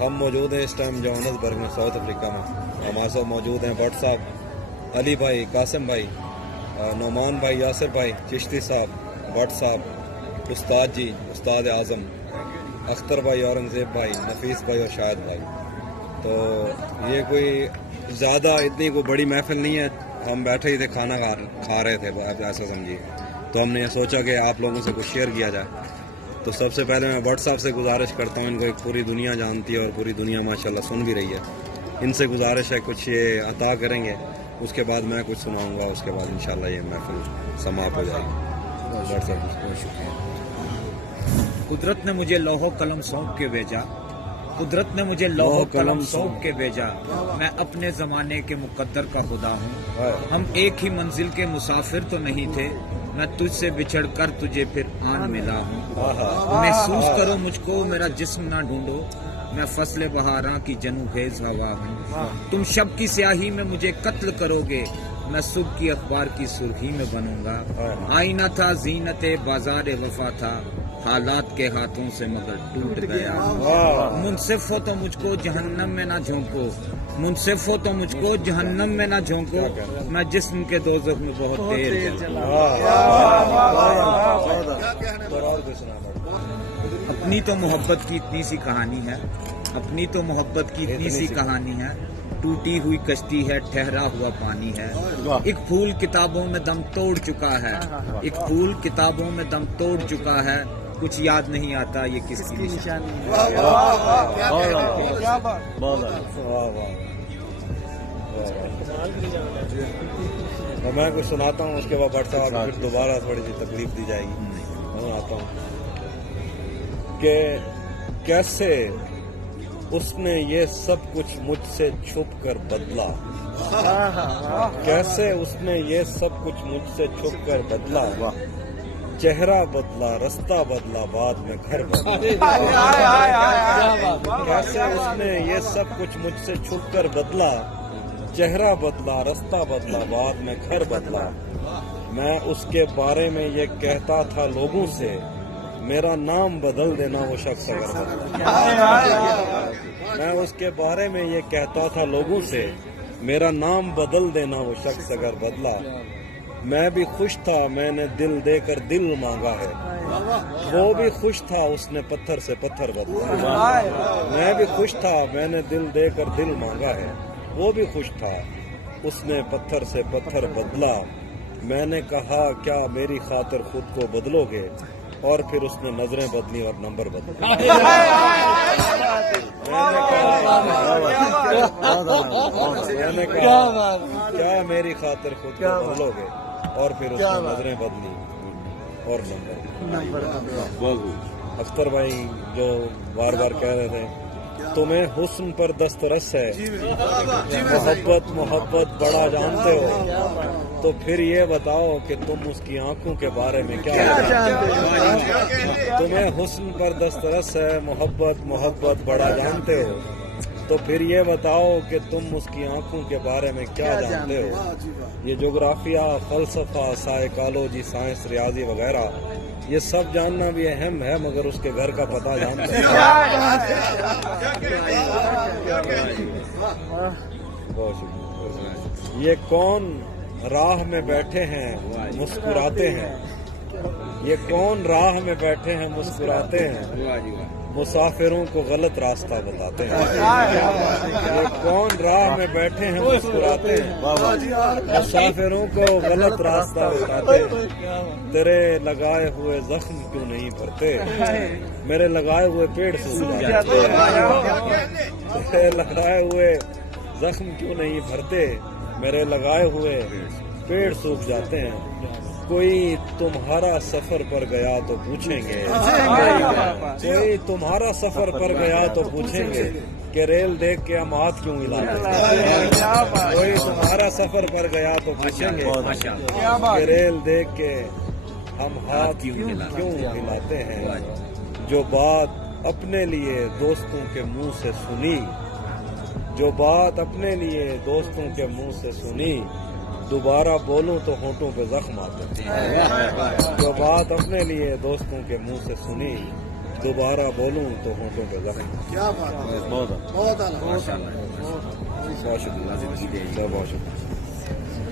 ہم موجود ہیں اس ٹائم جوہانسبرگ میں، ساؤتھ افریقہ میں. ہمارے ساتھ موجود ہیں بٹ صاحب، علی بھائی، قاسم بھائی، نعمان بھائی، یاسر بھائی، چشتی صاحب، بٹ صاحب، استاد جی، استاد اعظم، اختر بھائی، اورنگزیب بھائی، نفیس بھائی اور شاہد بھائی. تو یہ کوئی زیادہ اتنی کوئی بڑی محفل نہیں ہے. ہم بیٹھے ہی تھے، کھانا کھا رہے تھے، آپ ایسا سمجھیے. تو ہم نے یہ سوچا کہ آپ لوگوں سے کچھ شیئر کیا جائے. تو سب سے پہلے میں بٹ صاحب سے گزارش کرتا ہوں، ان کو ایک پوری دنیا جانتی ہے اور پوری دنیا ماشاءاللہ سن بھی رہی ہے. ان سے گزارش ہے کچھ یہ عطا کریں گے، اس کے بعد میں کچھ سناؤں گا، اس کے بعد انشاءاللہ یہ محفل سماعت ہو جائے گی. بٹ صاحب بہت شکریہ. قدرت نے مجھے لوح و قلم سونپ کے بھیجا، قدرت نے مجھے لوح و قلم سونپ کے بھیجا. میں اپنے زمانے کے مقدر کا خدا ہوں. ہم ایک ہی منزل کے مسافر تو نہیں تھے، میں تجھ سے بچھڑ کر تجھے پھر آن ملا ہوں. محسوس کرو مجھ کو، میرا جسم نہ ڈھونڈو، میں فصل بہاراں کی جنو خیز ہوا ہوں. تم شب کی سیاہی میں مجھے قتل کرو گے، میں صبح کی اخبار کی سرخی میں بنوں گا. آئینہ تھا، زینت بازار وفا تھا، حالات کے ہاتھوں سے مگر ٹوٹ گیا. منصف ہو تو مجھ کو جہنم میں نہ جھونکو، منصف ہو تو مجھ کو جہنم میں نہ جھونکو، میں جسم کے دوزخ میں بہت دیر جلا. اپنی تو محبت کی اتنی سی کہانی ہے، اپنی تو محبت کی اتنی سی کہانی ہے، ٹوٹی ہوئی کشتی ہے، ٹھہرا ہوا پانی ہے. ایک پھول کتابوں میں دم توڑ چکا ہے، ایک پھول کتابوں میں دم توڑ چکا ہے، کچھ یاد نہیں آتا یہ کس کی نشانی ہے. میں کچھ سناتا ہوں، اس کے بعد بٹ صاحب پھر دوبارہ تھوڑی سی تکلیف دی جائے گی. میں آتا ہوں کہ کیسے اس نے یہ سب کچھ مجھ سے چھپ کر بدلا، کیسے اس نے یہ سب کچھ مجھ سے چھپ کر بدلا، چہرہ بدلا، رستہ بدلا، بعد میں گھر بدلا. کیسے اس نے یہ سب کچھ مجھ سے چھپ کر بدلا، چہرہ بدلا، رستہ بدلا، بعد میں گھر بدلا. میں اس کے بارے میں یہ کہتا تھا لوگوں سے، میرا نام بدل دینا وہ شخص اگر بدلا. میں اس کے بارے میں یہ کہتا تھا لوگوں سے، میرا نام بدل دینا وہ شخص اگر بدلا. میں بھی خوش تھا، میں نے دل دے کر دل مانگا ہے، وہ بھی خوش تھا، اس نے پتھر سے پتھر بدلا. میں بھی خوش تھا، میں نے دل دے کر دل مانگا ہے، وہ بھی خوش تھا، اس نے پتھر سے پتھر بدلا. میں نے کہا کیا میری خاطر خود کو بدلو گے، اور پھر اس نے نظریں بدلی اور نمبر بدلے. میں نے کہا کیا میری خاطر خود کو بدلو گے، اور پھر اس نے نظریں بدلی اور نمبر. اختر بھائی جو بار بار کہہ رہے تھے تمہیں حسن پر دسترس ہے، محبت محبت بڑا جانتے ہو، تو پھر یہ بتاؤ کہ تم اس کی آنکھوں کے بارے میں کیا جانتے ہو. تمہیں حسن پر دسترس ہے، محبت محبت بڑا جانتے ہو، تو پھر یہ بتاؤ کہ تم اس کی آنکھوں کے بارے میں کیا جانتے ہو. یہ جغرافیہ، فلسفہ، سائیکالوجی، سائنس، ریاضی وغیرہ یہ سب جاننا بھی اہم ہے، مگر اس کے گھر کا پتہ جانتے ہیں. یہ کون راہ میں بیٹھے ہیں مسکراتے ہیں، یہ کون راہ میں بیٹھے ہیں مسکراتے ہیں، مسافروں کو غلط راستہ بتاتے ہیں. یہ کون راہ میں بیٹھے ہیں مسکراتے ہیں، مسافروں کو غلط راستہ بتاتے ہیں. تیرے لگائے ہوئے زخم کیوں نہیں بھرتے، میرے لگائے ہوئے پیڑ سوکھ جاتے ہیں. تیرے لگائے ہوئے زخم کیوں نہیں بھرتے، میرے لگائے ہوئے پیڑ سوکھ جاتے ہیں. کوئی تمہارا سفر پر گیا تو پوچھیں گے، کوئی تمہارا سفر پر گیا تو پوچھیں گے کہ ریل دیکھ کے ہم ہاتھ کیوں ہلاتے ہیں. کوئی تمہارا سفر پر گیا تو پوچھیں گے کہ ریل دیکھ کے ہم ہاتھ کیوں ہلاتے ہیں. جو بات اپنے لیے دوستوں کے منہ سے سنی، جو بات اپنے لیے دوستوں کے منہ سے سنی، دوبارہ بولوں تو ہونٹوں پہ زخم آتے ہیں. جو بات اپنے لیے دوستوں کے منہ سے سنی، دوبارہ بولوں تو ہونٹوں پہ زخم. کیا بات ہے، بہت بہت اعلیٰ. ماشاء اللہ بہت شکریہ. بہت شکریہ.